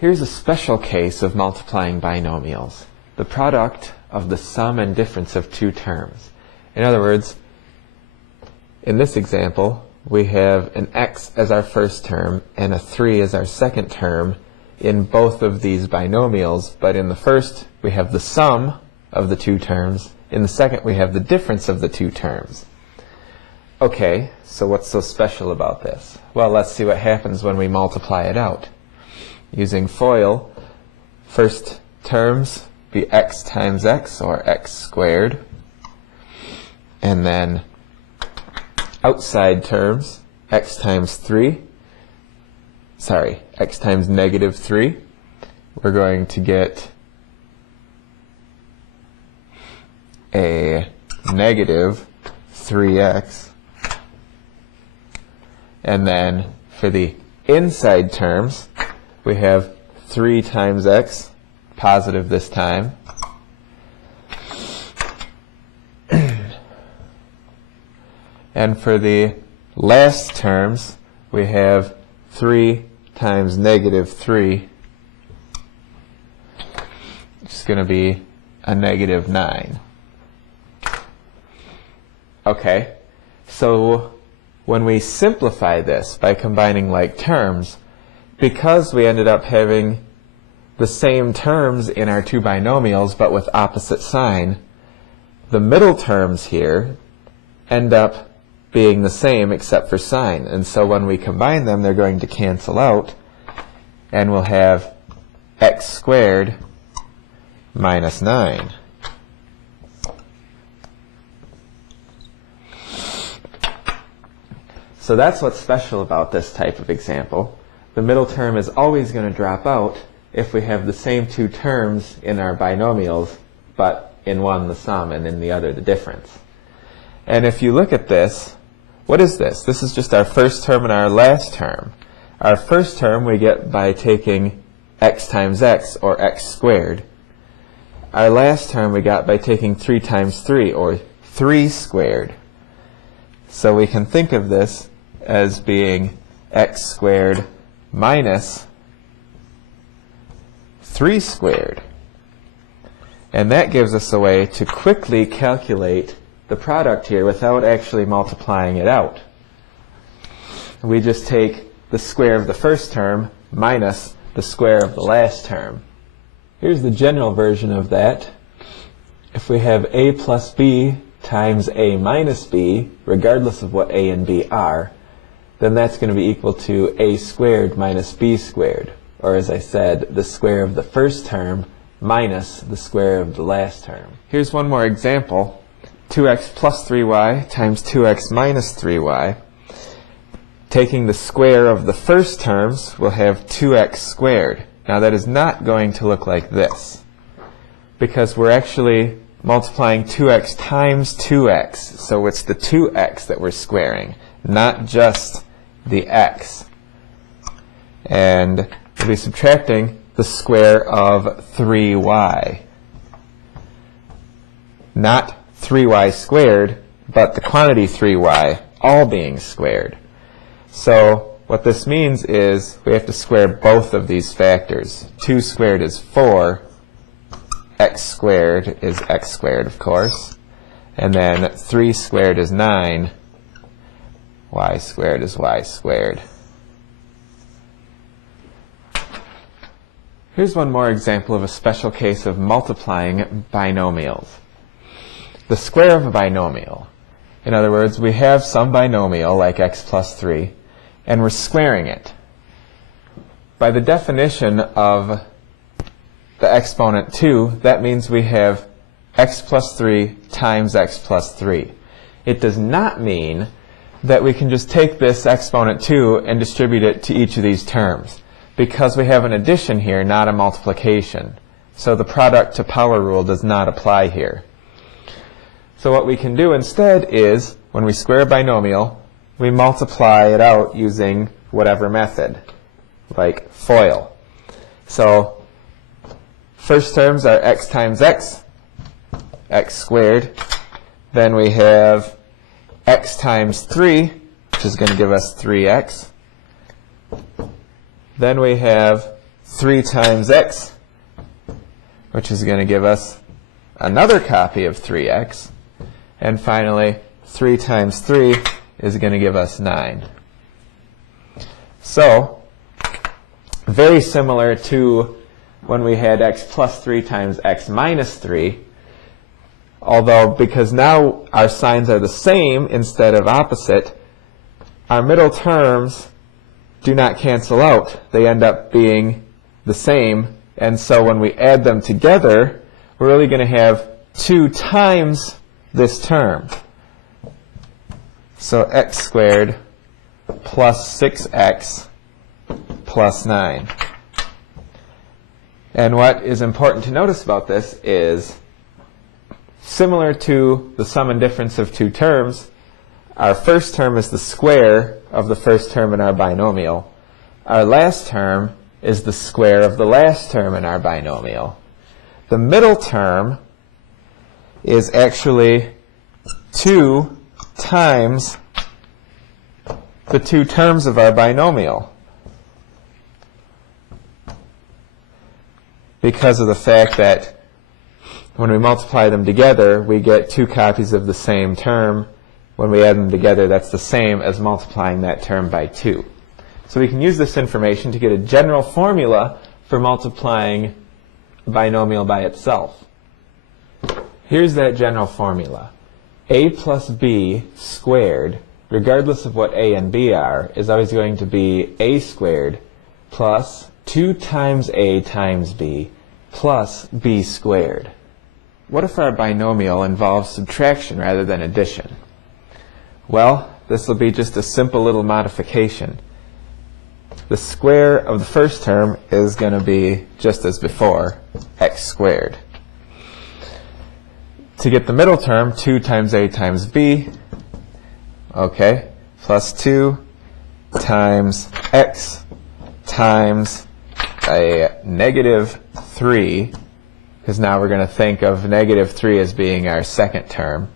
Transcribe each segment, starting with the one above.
Here's a special case of multiplying binomials, the product of the sum and difference of two terms. In other words, in this example, we have an x as our first term and a 3 as our second term in both of these binomials, but in the first we have the sum of the two terms, in the second we have the difference of the two terms. Okay, so what's so special about this? Well, let's see what happens when we multiply it out. Using FOIL, first terms be x times x, or x squared, and then outside terms, x times negative 3, we're going to get a negative 3x. And then for the inside terms, we have 3 times x, positive this time, and for the last terms, we have 3 times negative 3, which is going to be a negative 9. Okay, so when we simplify this by combining like terms, because we ended up having the same terms in our two binomials but with opposite sign, the middle terms here end up being the same except for sign. And so when we combine them, they're going to cancel out, and we'll have x squared minus 9. So that's what's special about this type of example. The middle term is always going to drop out if we have the same two terms in our binomials, but in one the sum and in the other the difference. And if you look at this, what is this? This is just our first term and our last term. Our first term we get by taking x times x, or x squared. Our last term we got by taking 3 times 3, or 3 squared. So we can think of this as being x squared minus 3 squared. And that gives us a way to quickly calculate the product here without actually multiplying it out. We just take the square of the first term minus the square of the last term. Here's the general version of that. If we have a plus b times a minus b, regardless of what a and b are, then that's going to be equal to a squared minus b squared, or as I said, the square of the first term minus the square of the last term. Here's one more example. 2x plus 3y times 2x minus 3y. Taking the square of the first terms, we'll have 2x squared. Now that is not going to look like this, because we're actually multiplying 2x times 2x. So it's the 2x that we're squaring, not just the x. And we'll be subtracting the square of 3y. Not 3y squared, but the quantity 3y, all being squared. So what this means is we have to square both of these factors. 2 squared is 4. X squared is x squared, of course. And then 3 squared is 9. Y squared is y squared. Here's one more example of a special case of multiplying binomials. The square of a binomial. In other words, we have some binomial like x plus 3, and we're squaring it. By the definition of the exponent 2, that means we have x plus 3 times x plus 3. It does not mean that we can just take this exponent 2 and distribute it to each of these terms, because we have an addition here, not a multiplication. So the product to power rule does not apply here. So what we can do instead is, when we square a binomial, we multiply it out using whatever method, like FOIL. So first terms are x times x, x squared. Then we have x times 3, which is going to give us 3x. Then we have 3 times x, which is going to give us another copy of 3x. And finally, 3 times 3 is going to give us 9. So, very similar to when we had x plus 3 times x minus 3, although because now our signs are the same instead of opposite, our middle terms do not cancel out. They end up being the same, and so when we add them together, we're really going to have 2 times this term. So x squared plus 6x plus 9. And what is important to notice about this is, similar to the sum and difference of 2 terms, our first term is the square of the first term in our binomial. Our last term is the square of the last term in our binomial. The middle term is actually 2 times the 2 terms of our binomial, because of the fact that when we multiply them together, we get 2 copies of the same term. When we add them together, that's the same as multiplying that term by 2. So we can use this information to get a general formula for multiplying a binomial by itself. Here's that general formula. A plus b squared, regardless of what a and b are, is always going to be a squared plus 2 times a times b plus b squared. What if our binomial involves subtraction rather than addition? Well, this will be just a simple little modification. The square of the first term is going to be just as before, x squared. To get the middle term, 2 times a times b, okay, plus 2 times x times a negative 3, because now we're going to think of negative 3 as being our second term.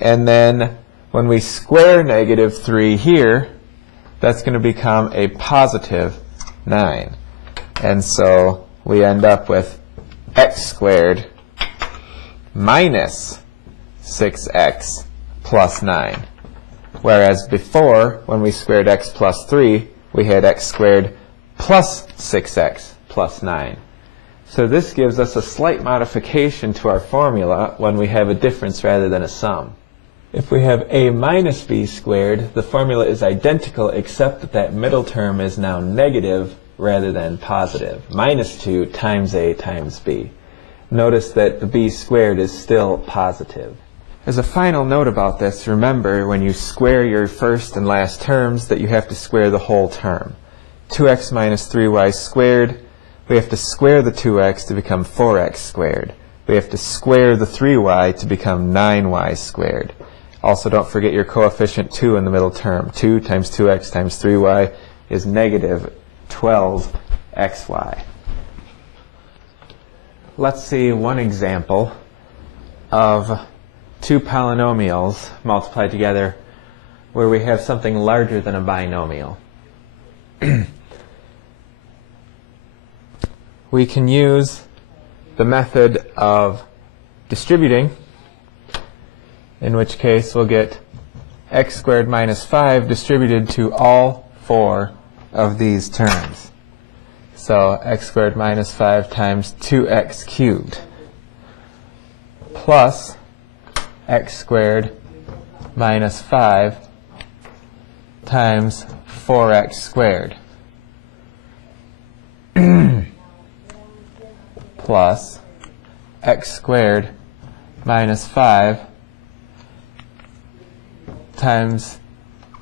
And then when we square negative 3 here, that's going to become a positive 9. And so we end up with x squared minus 6x plus 9. Whereas before, when we squared x plus 3, we had x squared plus 6x plus 9. So this gives us a slight modification to our formula when we have a difference rather than a sum. If we have a minus b squared, the formula is identical except that that middle term is now negative rather than positive. Minus 2 times a times b. Notice that the b squared is still positive. As a final note about this, remember when you square your first and last terms that you have to square the whole term. 2x minus 3y squared, we have to square the 2x to become 4x squared. We have to square the 3y to become 9y squared. Also, don't forget your coefficient 2 in the middle term. 2 times 2x times 3y is negative 12xy. Let's see one example of 2 polynomials multiplied together where we have something larger than a binomial. We can use the method of distributing, in which case we'll get x squared minus 5 distributed to all 4 of these terms. So x squared minus 5 times 2x cubed plus x squared minus 5 times 4x squared plus x squared minus 5 times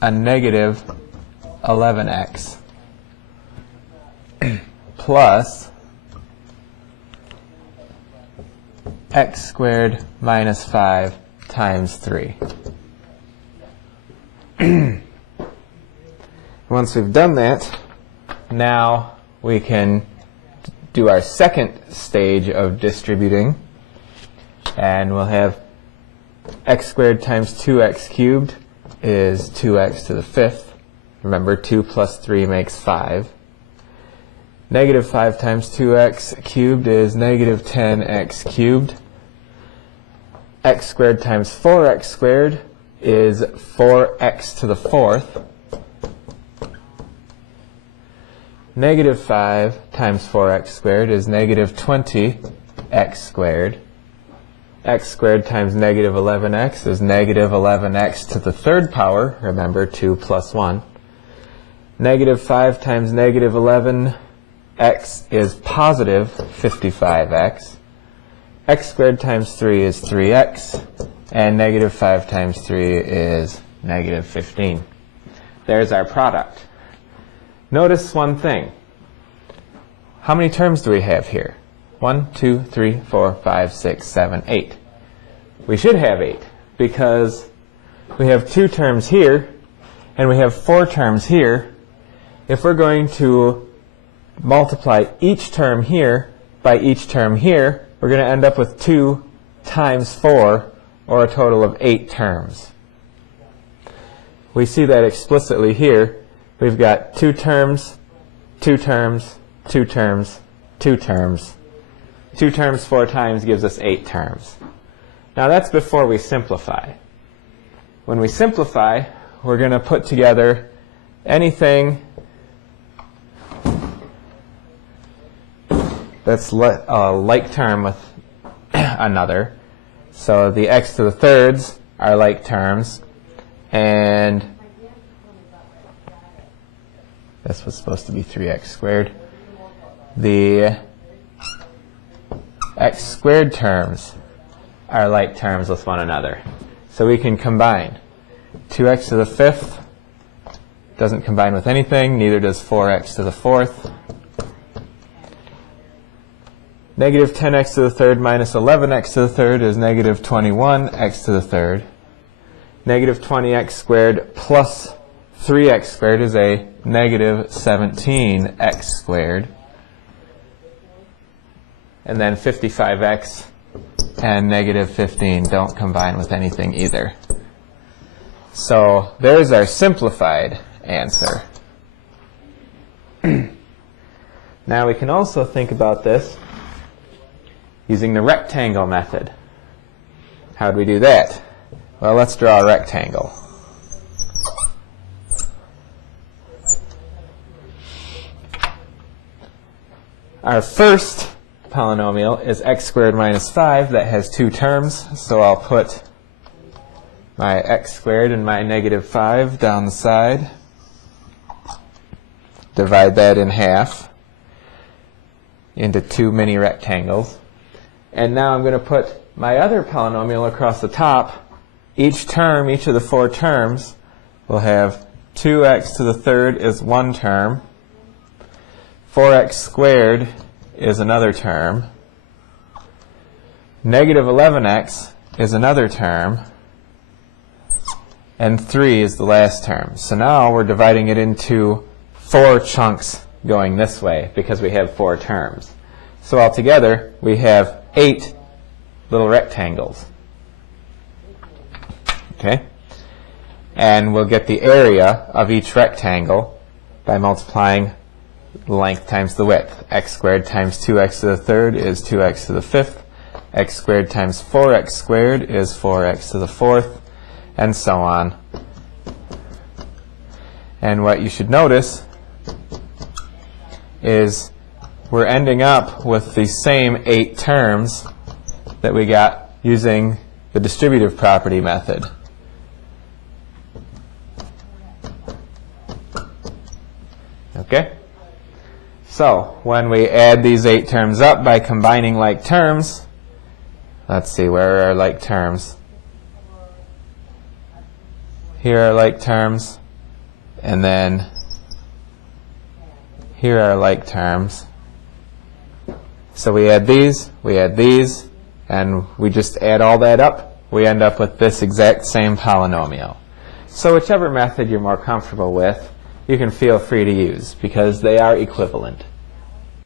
a negative 11x plus x squared minus 5 times 3. Once we've done that, now we can do our second stage of distributing, and we'll have x squared times 2x cubed is 2x to the 5th. Remember, 2 plus 3 makes 5. Negative 5 times 2x cubed is negative 10x cubed. X squared times 4x squared is 4x to the fourth. Negative 5 times 4x squared is negative 20x squared. X squared times negative 11x is negative 11x to the third power. Remember, 2 plus 1. Negative 5 times negative 11x is positive 55x. X squared times 3 is 3x. And negative 5 times 3 is negative 15. There's our product. Notice one thing. How many terms do we have here? 1, 2, 3, 4, 5, 6, 7, 8. We should have 8 because we have 2 terms here and we have 4 terms here. If we're going to multiply each term here by each term here, we're going to end up with 2 times 4, or a total of 8 terms. We see that explicitly here. We've got 2 terms, 2 terms, 2 terms, 2 terms. 2 terms 4 times gives us 8 terms. Now that's before we simplify. When we simplify, we're going to put together anything that's a like term with another. So the x to the thirds are like terms, and this was supposed to be 3x squared. The x squared terms are like terms with one another. So we can combine 2x to the fifth doesn't combine with anything, neither does 4x to the fourth. Negative 10x to the third minus 11x to the third is negative 21x to the third. Negative 20x squared plus 3x squared is a negative 17x squared. And then 55x and negative 15 don't combine with anything either. So there's our simplified answer. Now we can also think about this using the rectangle method. How do we do that? Well, let's draw a rectangle. Our first polynomial is x squared minus 5. That has 2 terms, so I'll put my x squared and my negative 5 down the side. Divide that in half into 2 mini rectangles. And now I'm going to put my other polynomial across the top. Each term, each of the 4 terms, will have 2x to the third is 1 term. 4x squared is another term. Negative 11x is another term. And 3 is the last term. So now we're dividing it into 4 chunks going this way because we have 4 terms. So altogether, we have 8 little rectangles. Okay? And we'll get the area of each rectangle by multiplying the length times the width. X squared times 2x to the third is 2x to the fifth. X squared times 4x squared is 4x to the fourth, and so on. And what you should notice is we're ending up with the same 8 terms that we got using the distributive property method. Okay? So when we add these 8 terms up by combining like terms, let's see, where are our like terms? Here are like terms, and then here are like terms. So we add these, and we just add all that up. We end up with this exact same polynomial. So whichever method you're more comfortable with, you can feel free to use because they are equivalent.